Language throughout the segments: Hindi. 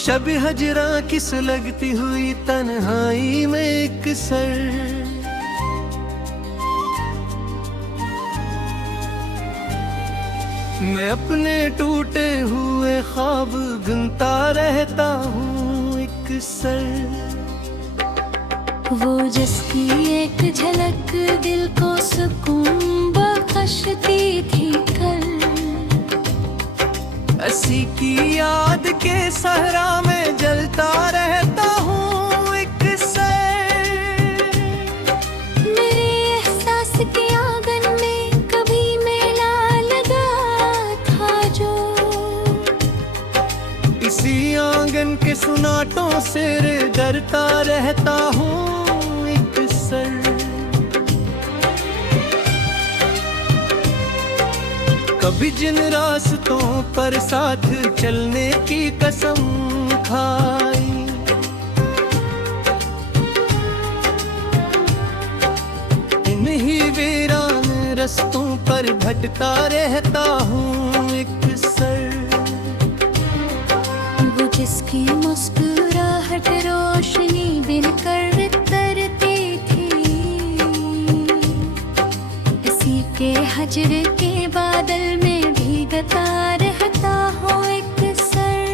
शब हजरा किस लगती हुई तन्हाई में एक सर, मैं अपने टूटे हुए ख्वाब गिनता रहता हूँ एक सर। वो जिसकी एक झलक दिल को सुकून बख्शती थी कल, असी की याद के सहरा में जलता रहता हूँ एक सर। मेरे एहसास के आंगन में कभी मेला लगा था जो, इसी आंगन के सुनाटों से डरता रहता हूँ एक सर। कभी जिन रास्तों पर साथ चलने की कसम खाई, इन्हीं वीरान रास्तों पर भटका रहता हूँ एक सर। वो जिसकी मुस्कुराहट रोशनी बिनकर तरती थी, इसी के हजर के बादल में भीगता रहता हूँ एक सर।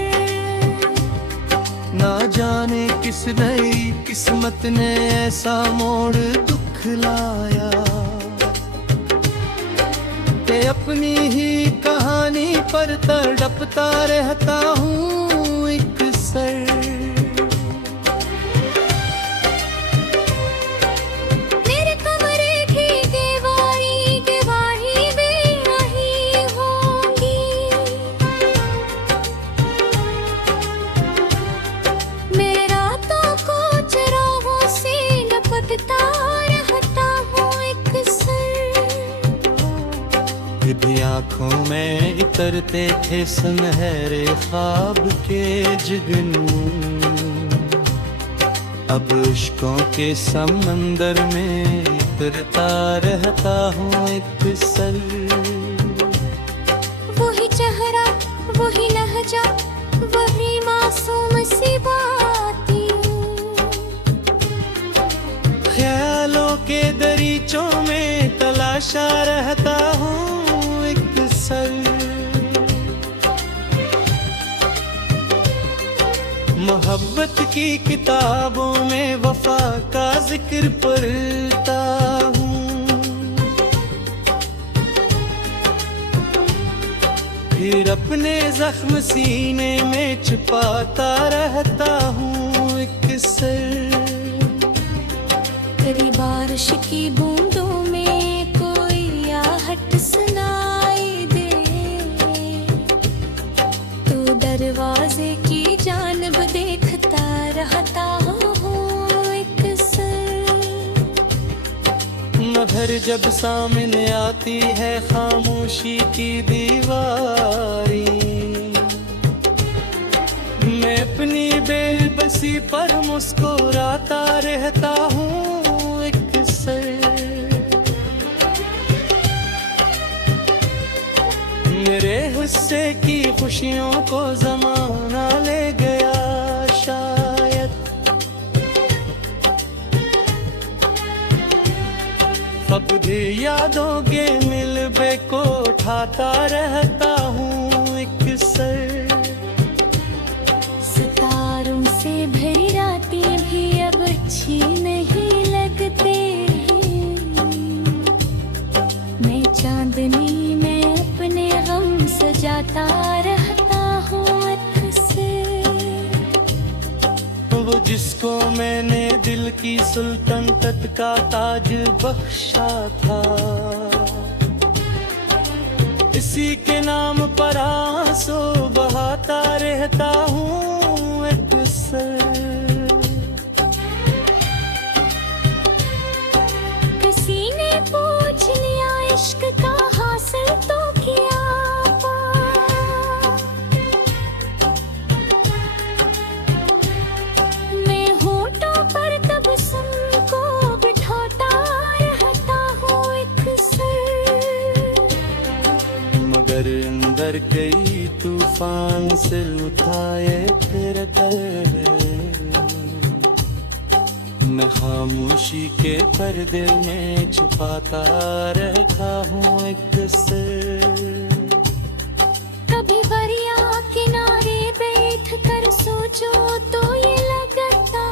ना जाने किस नई किस्मत ने ऐसा मोड़ दुख लाया, ते अपनी ही कहानी पर तड़पता रहता हूँ एक सर। मेरे कमरे की दीवारी गवाही भी वही होंगी, मेरा तो कुछ राहों से लपकता रहता हूँ एक सर। भी आँखों में इतरते थे सुनहरे ख्वाब के जुगनू, अब इश्कों के समंदर में उतरता रहता हूँ एक सर। वही चेहरा वही लहजा वही मासूम सी बातें, ख्यालों के दरीचों में तलाशा रहता हूँ एक सर। मोहब्बत की किताबों में वफा का जिक्र पढ़ता हूँ, फिर अपने जख्म सीने में छुपाता रहता हूँ एक सर। कभी बारिश की बूंदों में कोई आहट सुनाई दे, तो दरवाजे की जानिब देखता रहता हूँ एक सर। मगर जब सामने आती है खामोशी की दीवारी, मैं अपनी बेबसी पर मुस्कुराता रहता हूँ एक सर। मेरे हिस्से की खुशियों को ज़माना ले गया शायद, अब भी यादों के मिलबे को उठाता रहता हूँ एक सर। सितारों से भरी रातें भी अब अच्छी नहीं लगती, मैं चांदनी में अपने गम सजाता रहता हूँ अक्सर। वो जिसको मैंने दिल की सुल्तनत का ताज बख्शा था, इसी के नाम पर आंसू बहाता रहता हूँ अक्सर। किसी ने कर कई तूफान से उठाए फिर मैं खामोशी के पर्दे में छुपाता रहता हूँ एक सिर। कभी दरिया किनारे बैठ कर सोचो तो ये लगता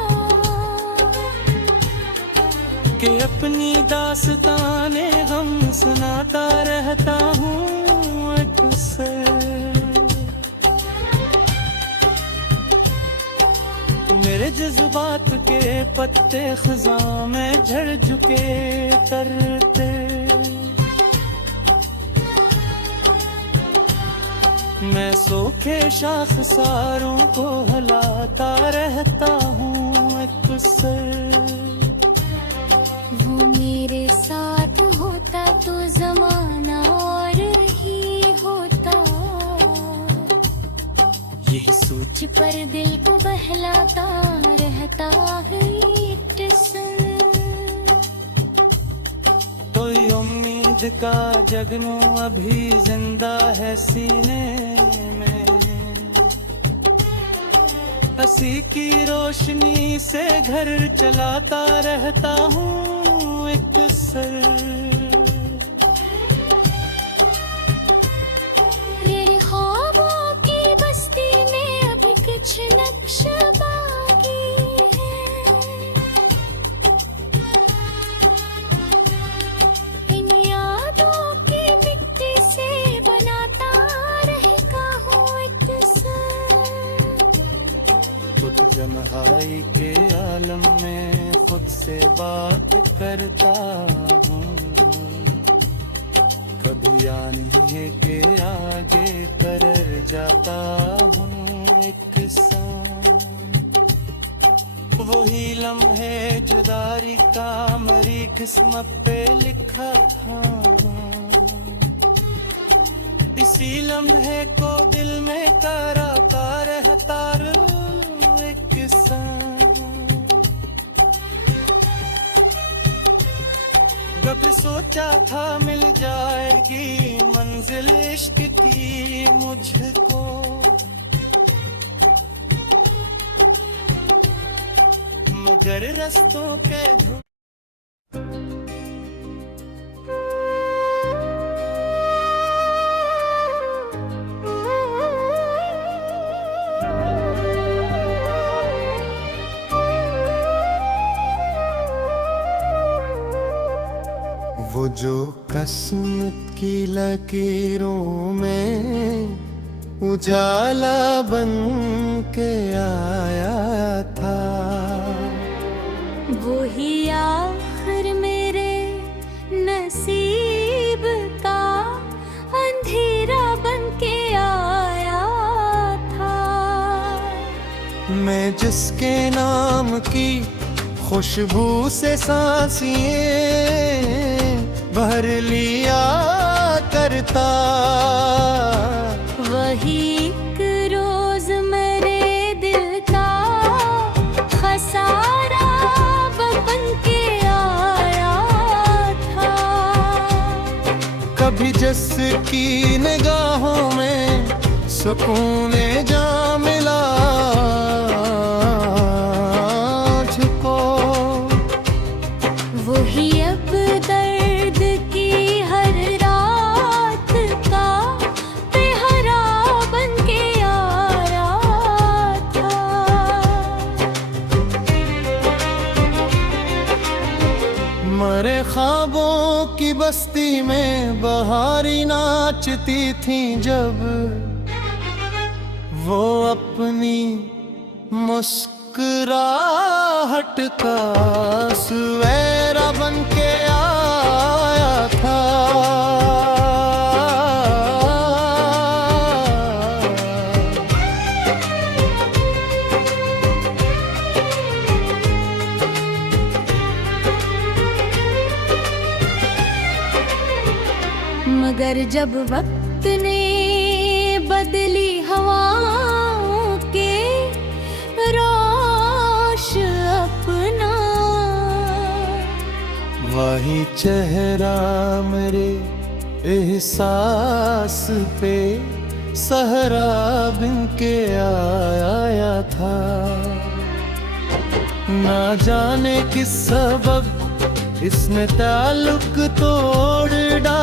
कि अपनी दास्ताने हम सुनाता रहता हूँ अक्सर। मेरे जज्बात के पत्ते खज़ां में झड़ झुके तरते मैं सूखे शाखसारों को हिलाता रहता हूँ अक्सर। वो मेरे साथ होता तो जमाना और ही होता, ये सोच पर दिल को बहलाता रहता है एक सन। कोई उम्मीद का जगनू अभी जिंदा है सीने में, हंसी की रोशनी से घर चलाता रहता हूँ एक सर। मेरे ख्वाबों की बस्ती में अभी कुछ नक्शा बाकी है, इन यादों की मिट्टी से बनाता रहेगा हूँ एक सर। खुद जम्हाई के आलम में खुद से बात करता हूँ, कभी यानी है के आगे तरर जाता हूँ एक साथ। वही लम्हे जुदारी का मरी किस्मत पे लिखा था, इसी लम्हे को दिल में कराता रहता हूँ एक साथ। कभी सोचा था मिल जाएगी मंजिल इश्क की मुझको, मगर रास्तों के वो जो किस्मत की लकीरों में उजाला बन के आया था, वो ही आखिर मेरे नसीब का अंधेरा बन के आया था। मैं जिसके नाम की खुशबू से सांसें भर लिया करता, वही एक रोज मेरे दिल का खसारा बन के आया था। कभी जिसकी निगाहों में सुकून जा मिला मुझको, वही अब दर्द की हर रात का पहरा बन के आया था। मरे ख्वाबों की बस्ती में बहारी नाचती थी जब, वो अपनी मुस्कुराहट का सवेरा बन के आया था। मगर जब वक्त ने बदली हवाओं के रोश अपना, वही चेहरा मेरे एहसास पे सहरा बिन के आया था। ना जाने किस सबब इसने ताल्लुक तोड़ डाला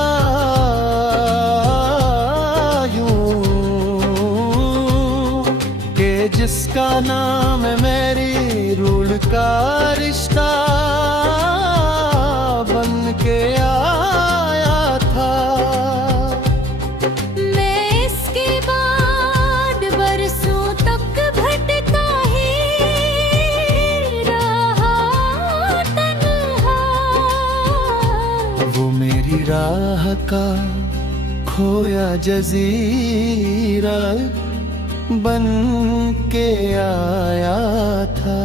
यूं कि जिसका नाम है मेरी रूल का रिश्ता बन के आया था। मैं इसके बाद बरसों तक भटका ही रहा तन्हा। वो मेरी राह का खोया जजीरा बन के आया था।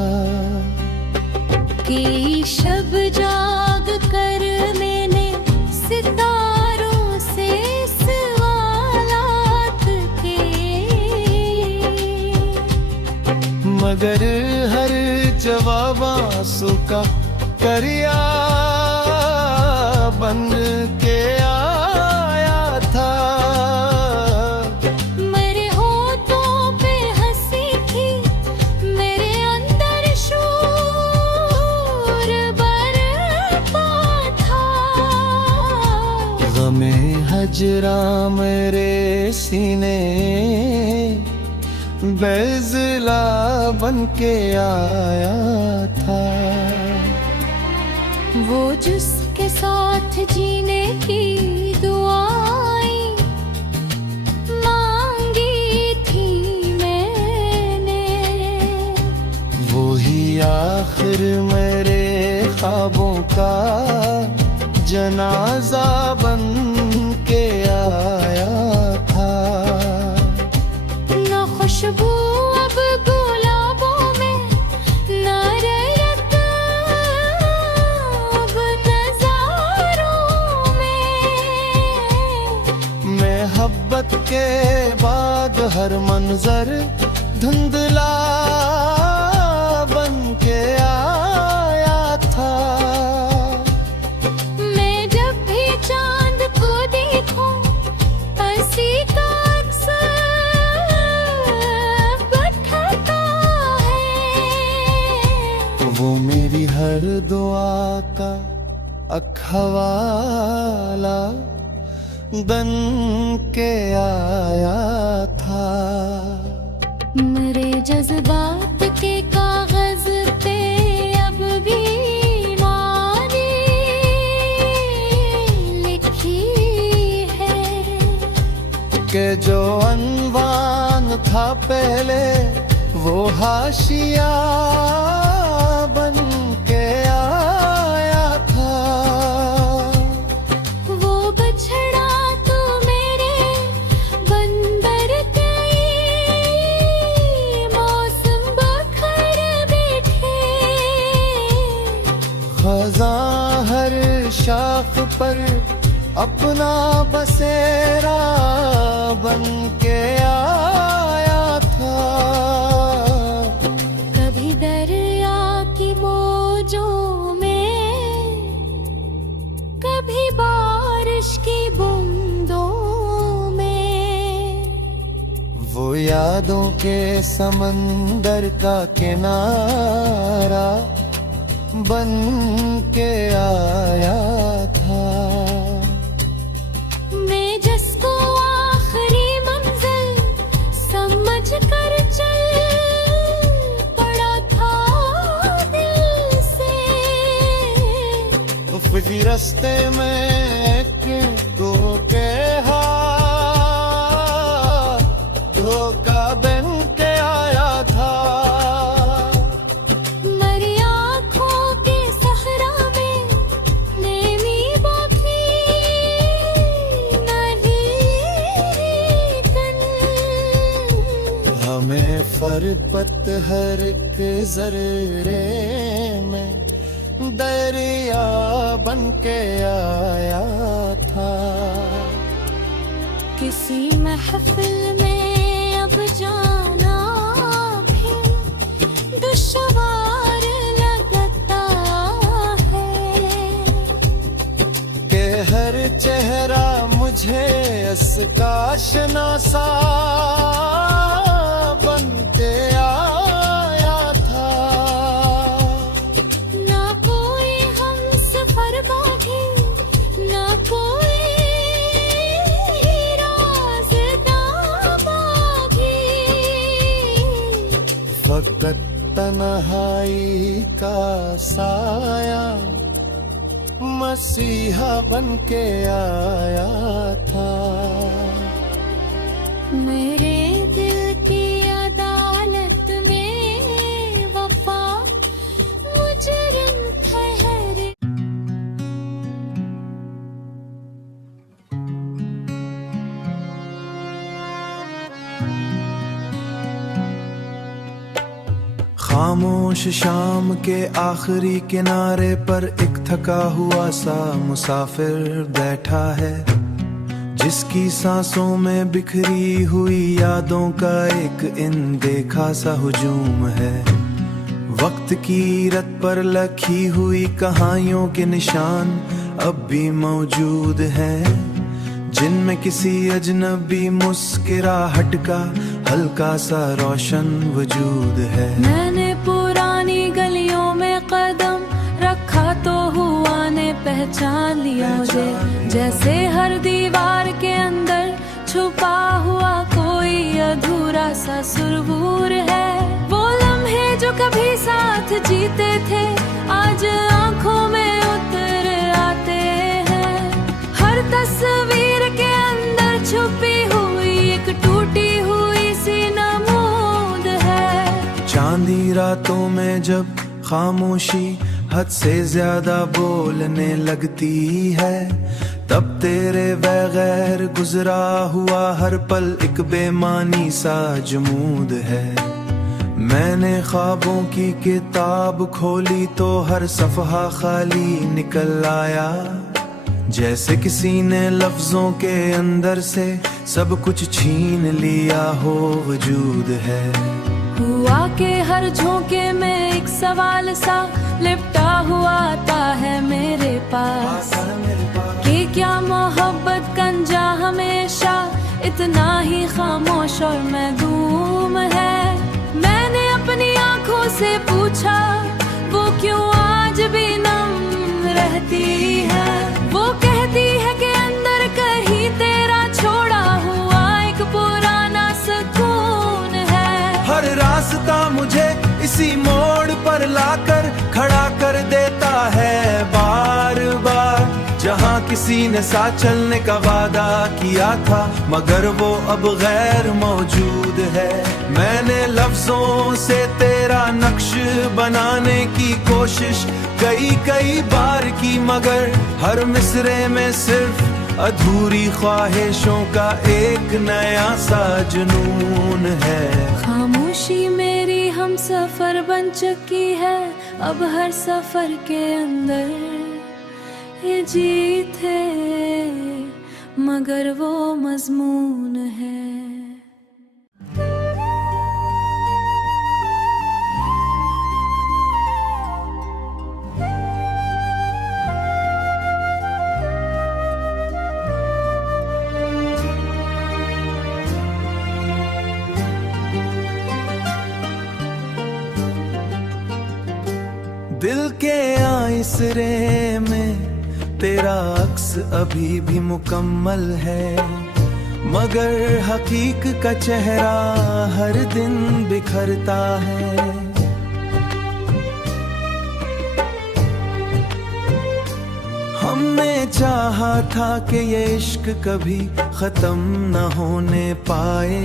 कि शब जाग कर मैंने सितारों से सवालात किए, मगर हर जवाब आंसू का करिया बन के आया था। मेरे होठों पे हंसी थी, मेरे अंदर शूर बरपा था। गमे हजरा मेरे सीने बेज़िला बन के आया था। वो जिसके साथ जीने की दुआएं मांगी थी मैंने, वो ही आखिर मेरे ख्वाबों का जनाजा बन के आया था। न खुशबू अब गुलाबों में, न रैयत अब नज़ारों में। मोहब्बत के बाद हर मंजर धुंधला बन के आया था। मैं जब भी चांद को देखूं, हंसी का अक्स बैठता है। वो मेरी हर दुआ का अखवाला बन के आया था। मेरे जज्बात के कागज पे अब भी मानी लिखी है कि जो अनवान था पहले वो हाशिया बन के आया था। वो बछड़ा तो मेरे बंदर गई, मौसम बखर बैठे। खज़ां हर शाख पर अपना बसेरा बन के आया था। कभी दरिया की मौजों में, कभी बारिश की बूंदों में। वो यादों के समंदर का किनारा बन के आया था। मैं जिसको आखिरी मंजिल समझ कर चल पड़ा था दिल से, फिर रास्ते में एक धोखे हाथ धोखा बन के आया था। मेरी आँखों के सहरा में नेमी बाकी नहीं कन। हमें फरबत हर एक जर्रे में दरिया बन के आया था। किसी महफिल में अब जाना भी दुश्वार लगता है। कि हर चेहरा मुझे जिसका शनासा बन के आया था। ना कोई हम सफर बाकी, ना कोई रास्ता बाकी। फकत तन्हाई का साया मसीहा बन के आया था। मेरे दिल की अदालत में वफा मुजरिम ठहरे। खामोश शाम के आखिरी किनारे पर एक थका हुआ सा मुसाफिर बैठा है, जिसकी सांसों में बिखरी हुई यादों का एक अनदेखा सा हुजूम है। वक्त की रत पर लखी हुई कहानियों के निशान अब भी मौजूद हैं, जिनमें किसी अजनबी मुस्कुराहट का हल्का सा रोशन वजूद है। मैंने पुरानी गलियों में कदम रखा तो हुआ ने पहचान लिया मुझे, जैसे हर दीवार के अंदर छुपा हुआ कोई अधूरा सा सुरूर है। वो लम्हे जो कभी साथ जीते थे आज आंखों में उतर आते हैं। हर तस्वीर के अंदर छुपी हुई एक टूटी हुई सी नमूद है। चांदी रातों में जब खामोशी हद से ज्यादा बोलने लगती है, तब तेरे बगैर गुजरा हुआ हर पल एक बेमानी सा जमूद है। मैंने ख्वाबों की किताब खोली तो हर सफ़हा खाली निकल आया, जैसे किसी ने लफ्जों के अंदर से सब कुछ छीन लिया हो वजूद है। हुआ के हर झोंके में एक सवाल सा लिपटा हुआ आता है मेरे पास, कि क्या मोहब्बत कंजा हमेशा इतना ही खामोश और महदूम है। मैंने अपनी आंखों से पूछा वो क्यों आज भी नम रहती है। वो कहती है कि अंदर कहीं तेरा छोड़ा हुआ एक पुराना सुकून है। हर रास्ता मुझे इसी मोड़ पर लाकर खड़ा कर देता है बार बार, जहाँ किसी ने साथ चलने का वादा किया था मगर वो अब गैर मौजूद है। मैंने लफ्जों से तेरा नक्श बनाने की कोशिश कई बार की, मगर हर मिसरे में सिर्फ अधूरी ख्वाहिशों का एक नया सा जुनून है। खामोशी मेरी हम सफर बन चुकी है, अब हर सफर के अंदर ये जीत है मगर वो मजमून है। दिल के आइसरे में तेरा अक्स अभी भी मुकम्मल है, मगर हकीक का चेहरा हर दिन बिखरता है। हमने चाहा था कि ये इश्क कभी खत्म न होने पाए,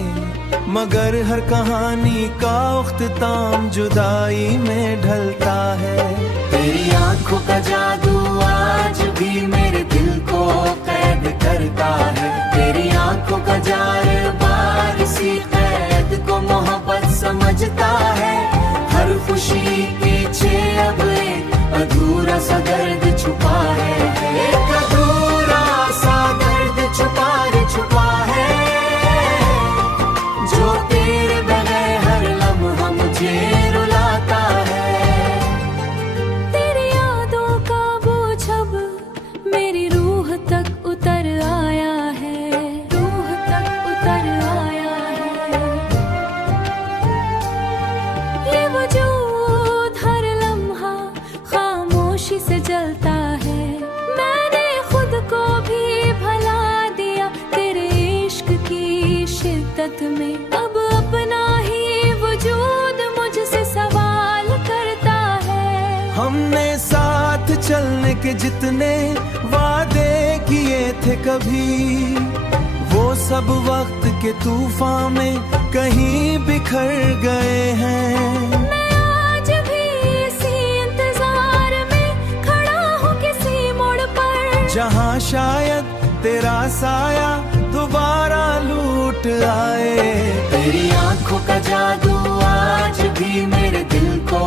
मगर हर कहानी का अख्तिताम जुदाई में ढलता है। तेरी आंखों का जादू आज भी मेरे दिल को कैद करता है। तेरी आंखों का जार बार सी कैद को मोहब्बत समझता है। हर खुशी पीछे अब एक अधूरा सा दर्द छुपा है। एक अधूरा सा दर्द छुपा है, जो तेरे बगैर हर लम्हा मुझे रुलाता है। तेरी यादों का जलता है। मैंने खुद को भी भला दिया तेरे इश्क की शिद्दत में, अब अपना ही वजूद मुझसे सवाल करता है। हमने साथ चलने के जितने वादे किए थे कभी, वो सब वक्त के तूफान में कहीं बिखर गए हैं। मैं आज भी इसी इंतजार में खड़ा हूँ किसी मोड़ पर, जहाँ शायद तेरा साया दोबारा लूट आए। तेरी आंखों का जादू आज भी मेरे दिल को